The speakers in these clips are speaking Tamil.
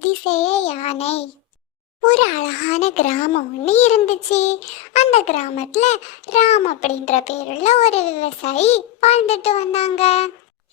அதிசய யானை. ஒரு அழகான கிராமம் ஒன்று இருந்துச்சு. அந்த கிராமத்துல ராம் அப்படின்ற பேருள்ள ஒரு விவசாயி வாழ்ந்துட்டு வந்தாங்க.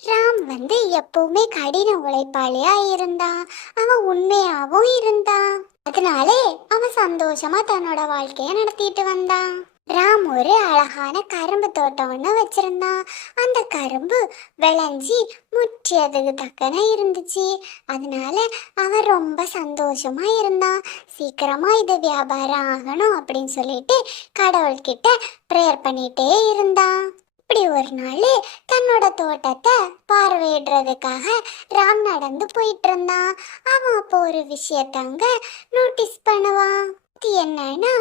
ராம் வந்து எப்பவுமே கடின உழைப்பாளியா இருந்தான். அவன் உண்மையாவும் இருந்தான். அதனாலே அவன் சந்தோஷமா தன்னோட வாழ்க்கைய நடத்திட்டு வந்தான். ராம் ஒரு அழகான கரும்பு தோட்டம் ஒன்று வச்சிருந்தான். அந்த கரும்பு விளைஞ்சி முற்றியதுக்கு தக்கன இருந்துச்சு. அதனால அவன் ரொம்ப சந்தோஷமா இருந்தான். சீக்கிரமா இது வியாபாரம் ஆகணும் அப்படின்னு சொல்லிட்டு கடவுள்கிட்ட ப்ரேயர் பண்ணிட்டே இருந்தான். இப்படி ஒரு நாள் தன்னோட தோட்டத்தை பார்வையிடுறதுக்காக ராம் நடந்து போயிட்டு இருந்தான். அவன் அப்போ ஒரு விஷயத்த அங்க நோட்டீஸ் பண்ணுவான். அது என்னன்னா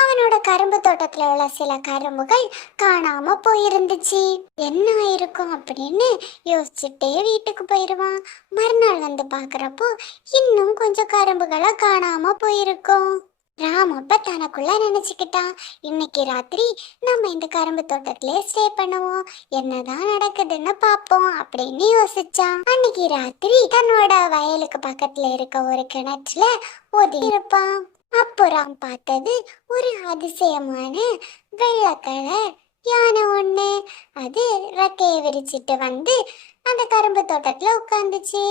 அவனோட கரும்பு தோட்டத்துல உள்ள சில கரும்புகள் காணாம போயிருந்துச்சு. என்ன ஆயிருக்கும் அப்படின்னு யோசிச்சுட்டே வீட்டுக்கு போயிடுவான் மறுநாள் வந்து பாக்குறப்போ இன்னும் கொஞ்சம் கரும்புகளை காணாம போயிருக்கும். ராம் அப்ப தனக்குள்ள நினைச்சுக்கிட்டான். இன்னைக்கு ராத்திரி நம்ம இந்த கரும்பு தோட்டத்திலே ஸ்டே பண்ணுவோம். என்னதான் நடக்குதுன்னு பார்ப்போம் அப்படின்னு யோசிச்சான். அன்னைக்கு ராத்திரி தன்னோட வயலுக்கு பக்கத்துல இருக்க ஒரு கிணற்றுல ஒதுங்கி இருப்பான் அப்புறம் பார்த்தது ஒரு அதிசயமான வெள்ளை கலர் யானை ஒண்ணு. அது ரெக்கையை விரிச்சிட்டு வந்து அந்த கரும்பு தோட்டத்துல உட்காந்துச்சு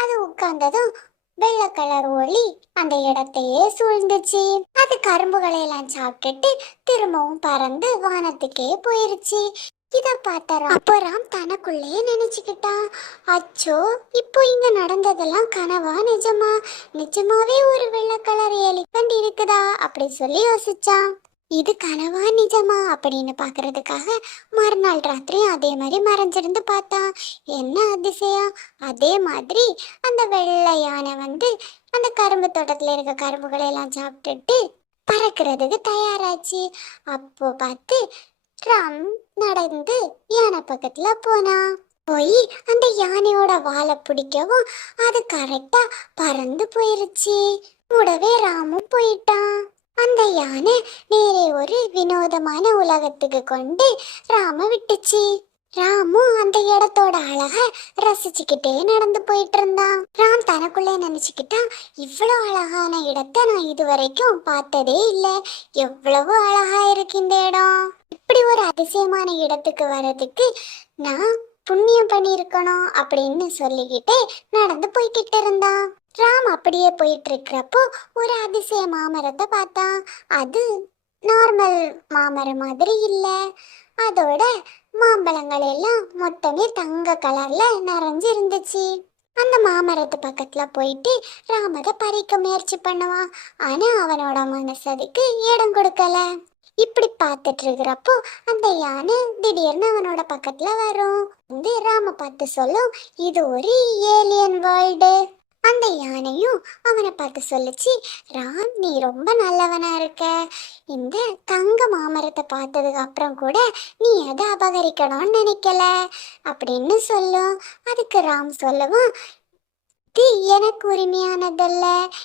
அது உட்கார்ந்ததும் வெள்ளை கலர் ஒளி அந்த இடத்தையே சூழ்ந்துச்சு. அது கரும்புகளை எல்லாம் சாப்பிட்டுட்டு திரும்பவும் பறந்து வானத்துக்கே போயிருச்சு. இத பார்த்தாராம் அப்போ ராம் தனக்குள்ளே நினைச்சுக்கிட்டான் அச்சோ இப்போ இங்க நடந்ததெல்லாம் கனவா நிஜமா? நிஜமாவே ஒரு வெள்ளை கலர் எலிஃபண்ட் இருக்குதா? அப்படி சொல்லி யோசிச்சான். இது கனவா நிஜமா? அப்படின்னு பாக்குறதுக்காக மறுநாள் ராத்திரி அதே மாதிரி மறைஞ்சிருந்து பார்த்தான். என்ன அதிசயம் அதே மாதிரி அந்த வெள்ளை யானை வந்து அந்த கரும்பு தோட்டத்துல இருக்க கரும்புகளை எல்லாம் சாப்பிட்டுட்டு பறக்கிறதுக்கு தயாராச்சு. அப்போ பார்த்து ராம் நடந்து யானை பக்கத்துல போனான் போய் அந்த யானையோட வாலை பிடிக்கவும் அது கரெக்டா பறந்து போயிருச்சு. கூடவே ராமும் போயிட்டான். அந்த யானை நேரே ஒரு வினோதமான உலகத்துக்கு கொண்டு ராம விட்டுச்சு. ராமும் அந்த இடத்தோட அழக ரசிச்சுக்கிட்டே நடந்து போயிட்டு இருந்தான் ராம் தனக்குள்ளே நினைச்சுக்கிட்டான் இவ்வளோ அழகான இடத்தை நான் இதுவரைக்கும் பார்த்ததே இல்லை. எவ்வளவு அழகா இருக்கு இந்த இடம். இப்படி ஒரு அதிசயமான இடத்துக்கு வர்றதுக்கு நான் புண்ணியம் பண்ணியிருக்கணும் அப்படின்னு சொல்லிக்கிட்டே நடந்து போய்கிட்டு இருந்தான். ராம் அப்படியே போயிட்டு இருக்கிறப்போ ஒரு அதிசய மாமரத்தை பார்த்தான். அது நார்மல் மாமரம் மாதிரி இல்லை. அதோட மாம்பழங்கள் எல்லாம் மொத்தமே தங்க கலர்ல நிறைஞ்சு இருந்துச்சு அந்த மாமரத்து பக்கத்துல போயிட்டு ராம் பறிக்க முயற்சி பண்ணுவான். ஆனா அவனோட மனசு அதுக்கு இடம் கொடுக்கல. இப்படி பார்த்துட்டு இருக்கிறப்போ அந்த யானை திடீர்னு அவனோட பக்கத்துல வரும். வந்து ராம பார்த்து சொல்லும் இது ஒரு ஏலியன் வேர்ல்டு அந்த யானையும் அவனை பார்த்து சொல்லுச்சு ராம் நீ ரொம்ப நல்லவனா இருக்க. இந்த தங்க மாமரத்தை பார்த்ததுக்கு அப்புறம் கூட நீ அதை அபகரிக்கணும்னு நினைக்கல? அப்படின்னு சொல்லும். அதுக்கு ராம் சொல்லவும் இது எனக்கு உரிமையானதல்ல.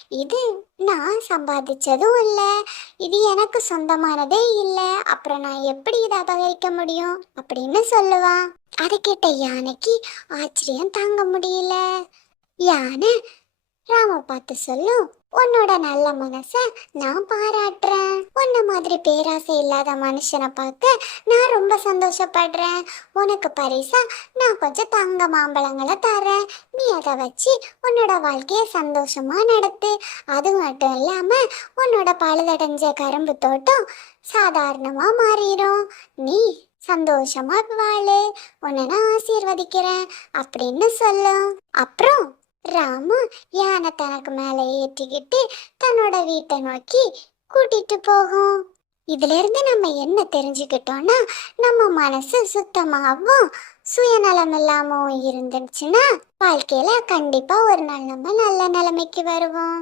இது நான் சம்பாதிச்சதும் இல்லை. இது எனக்கு சொந்தமானதே இல்லை. அப்புறம் நான் எப்படி இதை அபகரிக்க முடியும்? அப்படின்னு சொல்லுவான். அதை கேட்ட யானைக்கு ஆச்சரியம் தாங்க முடியல. யானை ராம பார்த்து சொல்லும் உன்னோட நல்ல மனச நான் பாராட்டுறேன். உன்ன மாதிரி பேராசை இல்லாத மனுஷனை பார்க்க நான் ரொம்ப சந்தோஷப்படுறேன். உனக்கு பரிசா நான் கொஞ்சம் தங்க மாம்பழங்களை தரேன் நீ வச்சு உன்னோட வாழ்க்கையை சந்தோஷமா நடத்து. அது மட்டும் இல்லாம உன்னோட பழுதடைஞ்ச கரும்பு தோட்டம் சாதாரணமா மாறிடும் நீ சந்தோஷமா வாழு. உன்னை நான் ஆசீர்வதிக்கிறேன் அப்படின்னு சொல்லும். அப்புறம் ராமு யானை தனக்கு மேலே ஏற்றிக்கிட்டு தன்னோட வீட்டை நோக்கி கூட்டிட்டு போகும். இதிலிருந்து நம்ம என்ன தெரிஞ்சுக்கிட்டோம்னா நம்ம மனசு சுத்தமாகவும் சுயநலம் இல்லாமவும் இருந்துச்சுன்னா வாழ்க்கையில கண்டிப்பா ஒரு நாள் நம்ம நல்ல நிலைமைக்கு வருவோம்.